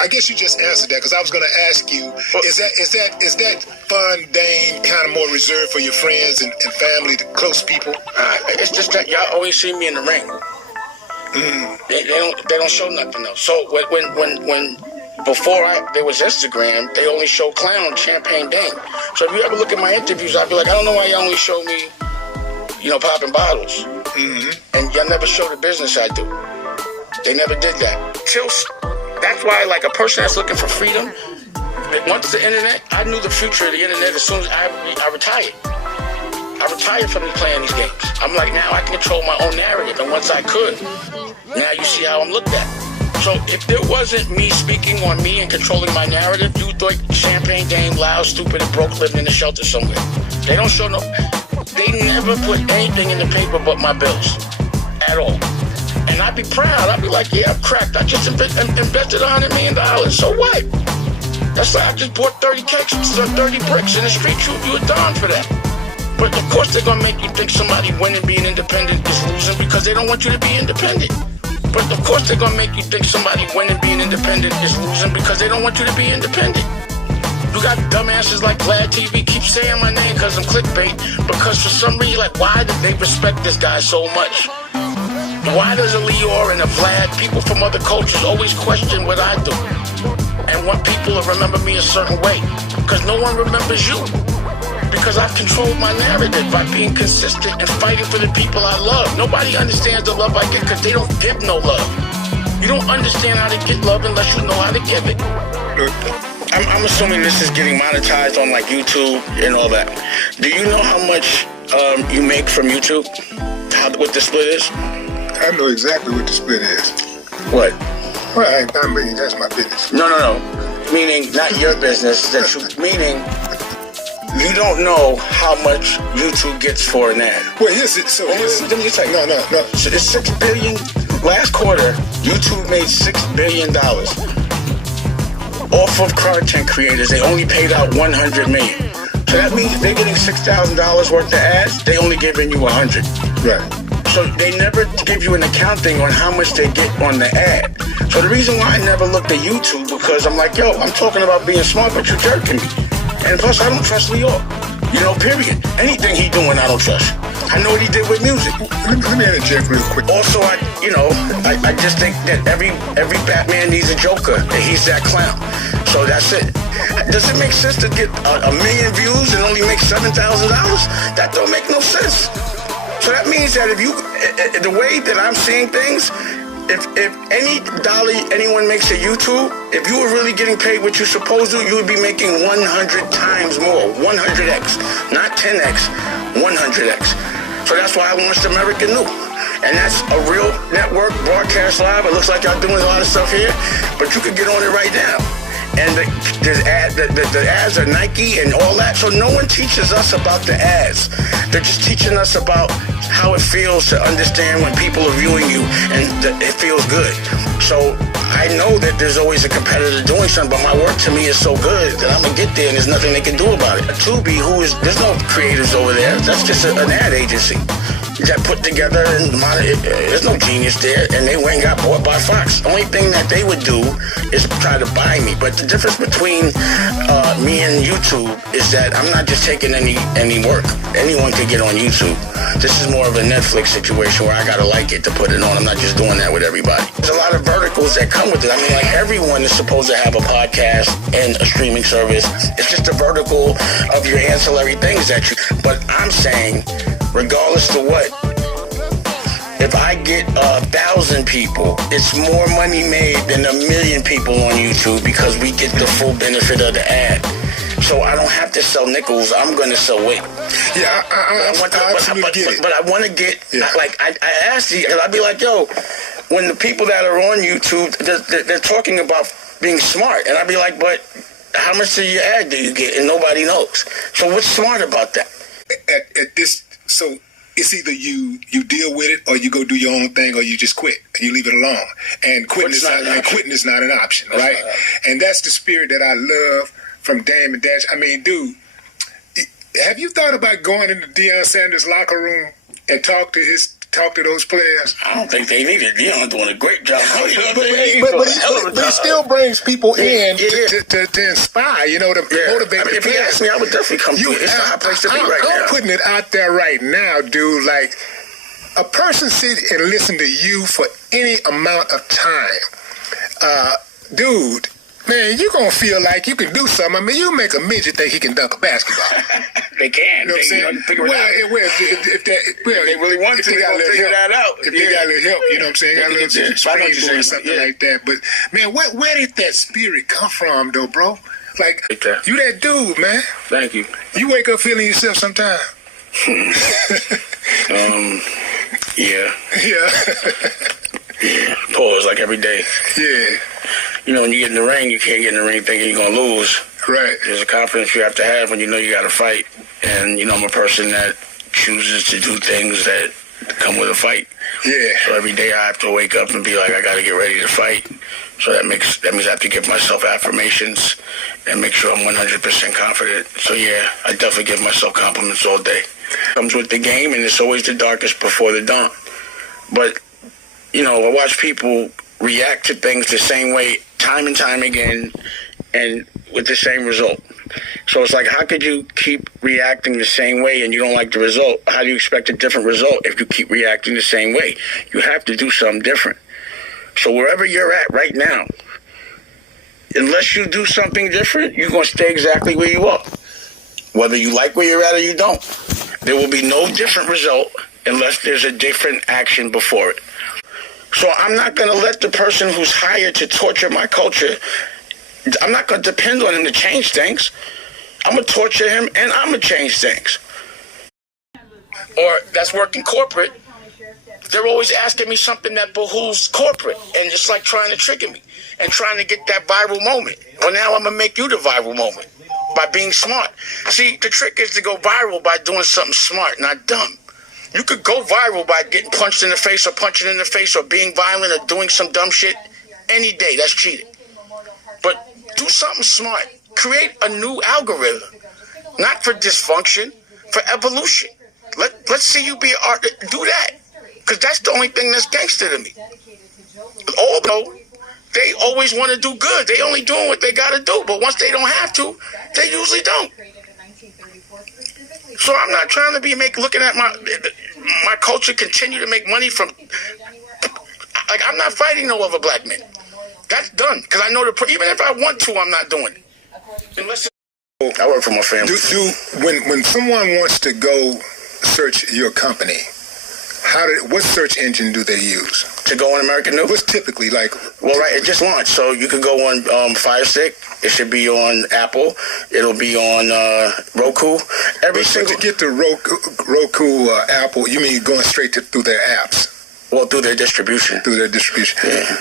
I guess you just answered that, because I was going to ask you, is that fun, Dane, kind of more reserved for your friends and family, the close people? It's just that y'all always see me in the ring. They don't show nothing else. So when before there was Instagram, they only showed Clown Champagne Dane. So if you ever look at my interviews, I'll be like, I don't know why y'all only show me, popping bottles. And y'all never show the business I do. They never did that. That's why, like, a person that's looking for freedom, once the internet, I knew the future of the internet as soon as I retired. I retired from playing these games. I'm like, now I can control my own narrative. And once I could, now you see how I'm looked at. So if there wasn't me speaking on me and controlling my narrative, you thought Champagne Dame, loud, stupid, and broke, living in a shelter somewhere. They don't show they never put anything in the paper but my bills. At all. And I'd be proud. I'd be like, yeah, I'm cracked. I just invested $100 million. So what? That's like I just bought 30 cakes, 30 bricks in the street. You a don for that. But of course they're going to make you think somebody winning being independent is losing because they don't want you to be independent. But of course they're going to make you think somebody winning being independent is losing because they don't want you to be independent. You got dumbasses like Vlad TV keep saying my name because I'm clickbait. Because for some reason, like, why do they respect this guy so much? Why does a Leor and a Vlad, people from other cultures, always question what I do? And want people to remember me a certain way? Because no one remembers you. Because I've controlled my narrative by being consistent and fighting for the people I love. Nobody understands the love I get because they don't give no love. You don't understand how to get love unless you know how to give it. I'm assuming this is getting monetized on like YouTube and all that. Do you know how much you make from YouTube? What the split is? I know exactly what the split is. What? Well, I mean, that's my business. No. Meaning, not your business. Meaning, you don't know how much YouTube gets for an ad. Well, here's it. So, let me tell you. No. So it's $6 billion. Last quarter, YouTube made $6 billion. Off of content creators, they only paid out $100 million. So that means if they're getting $6,000 worth of ads, they only giving you $100. Right. So they never give you an accounting on how much they get on the ad. So the reason why I never looked at YouTube, because I'm like, yo, I'm talking about being smart, but you're jerking me. And plus, I don't trust Leo. Period. Anything he doing, I don't trust. I know what he did with music. Let me interject real quick. Also, I just think that every Batman needs a Joker, and he's that clown. So that's it. Does it make sense to get a million views and only make $7,000? That don't make no sense. So that means that if the way that I'm seeing things, if any dollar anyone makes at YouTube, if you were really getting paid what you're supposed to, you would be making 100 times more, 100x, not 10x, 100x. So that's why I launched American New. And that's a real network, broadcast live. It looks like y'all doing a lot of stuff here, but you can get on it right now. And the ads are Nike and all that. So no one teaches us about the ads. They're just teaching us about how it feels to understand when people are viewing you and it feels good. So I know that there's always a competitor doing something, but my work to me is so good that I'm going to get there and there's nothing they can do about it. Tubi, there's no creators over there. That's just an ad agency that put together, and there's no genius there, and they went and got bought by Fox. The only thing that they would do is try to buy me. But the difference between me and YouTube is that I'm not just taking any work. Anyone can get on YouTube. This is more of a Netflix situation where I gotta like it to put it on. I'm not just doing that with everybody. There's a lot of verticals that come with it. I mean, like, everyone is supposed to have a podcast and a streaming service. It's just a vertical of your ancillary things but I'm saying, regardless of what, if I get 1,000 people, it's more money made than 1,000,000 people on YouTube because we get the full benefit of the ad. So I don't have to sell nickels. I'm going to sell weight. Yeah, I get it. But I want to get, like, I asked you, I'd be like, yo, when the people that are on YouTube, they're talking about being smart. And I'd be like, but how much of your ad do you get? And nobody knows. So what's smart about that? At this, so it's either you deal with it or you go do your own thing or you just quit and you leave it alone. And quitting is not an option, right? And that's the spirit that I love from Dame and Dash. I mean, dude, have you thought about going into Deion Sanders' locker room and talk to his talk to those players? I don't think they need it. Deion doing a great job. But he still brings people in to inspire, to motivate the if he asked me, I would definitely come through. It's a hot place to be right now. I'm putting it out there right now, dude. Like, a person sit and listen to you for any amount of time, dude. Man, you gonna feel like you can do something. I mean, you make a midget think he can dunk a basketball. They can. You know what I'm saying? If they really want to, they gotta figure that out. If they got a little help, you know what I'm saying? Got a little springboard or something like that. But man, where did that spirit come from, though, bro? Like, you that dude, man. Thank you. You wake up feeling yourself sometime. Yeah. Yeah. Pause like every day. Yeah. When you get in the ring, you can't get in the ring thinking you're going to lose. Right. There's a confidence you have to have when you know you got to fight. And, I'm a person that chooses to do things that come with a fight. Yeah. So every day I have to wake up and be like, I got to get ready to fight. So that means I have to give myself affirmations and make sure I'm 100% confident. So, yeah, I definitely give myself compliments all day. It comes with the game, and it's always the darkest before the dawn. But, I watch people react to things the same way time and time again and with the same result. So it's like, how could you keep reacting the same way and you don't like the result? How do you expect a different result if you keep reacting the same way? You have to do something different. So wherever you're at right now, unless you do something different, you're going to stay exactly where you are. Whether you like where you're at or you don't. There will be no different result unless there's a different action before it. So I'm not going to let the person who's hired to torture my culture, I'm not going to depend on him to change things. I'm going to torture him and I'm going to change things. Or that's working corporate. They're always asking me something that behooves corporate. And it's like trying to trigger me and trying to get that viral moment. Well, now I'm going to make you the viral moment by being smart. See, the trick is to go viral by doing something smart, not dumb. You could go viral by getting punched in the face or punching in the face or being violent or doing some dumb shit any day. That's cheating. But do something smart. Create a new algorithm. Not for dysfunction, for evolution. Let's see you be an artist. Do that. Because that's the only thing that's gangster to me. Although they always want to do good. They only doing what they got to do. But once they don't have to, they usually don't. So I'm not trying to be looking at my culture continue to make money from, like, I'm not fighting no other black men. That's done. Because I know even if I want to, I'm not doing it. Unless I work for my family. When someone wants to go search your company, what search engine do they use? To go on American News? What's typically like? Well, right, it just launched. So you could go on Fire Stick. It should be on Apple. It'll be on Roku. To get the Roku, Apple, you mean going straight through their apps? Well, through their distribution. Through their distribution. Yeah.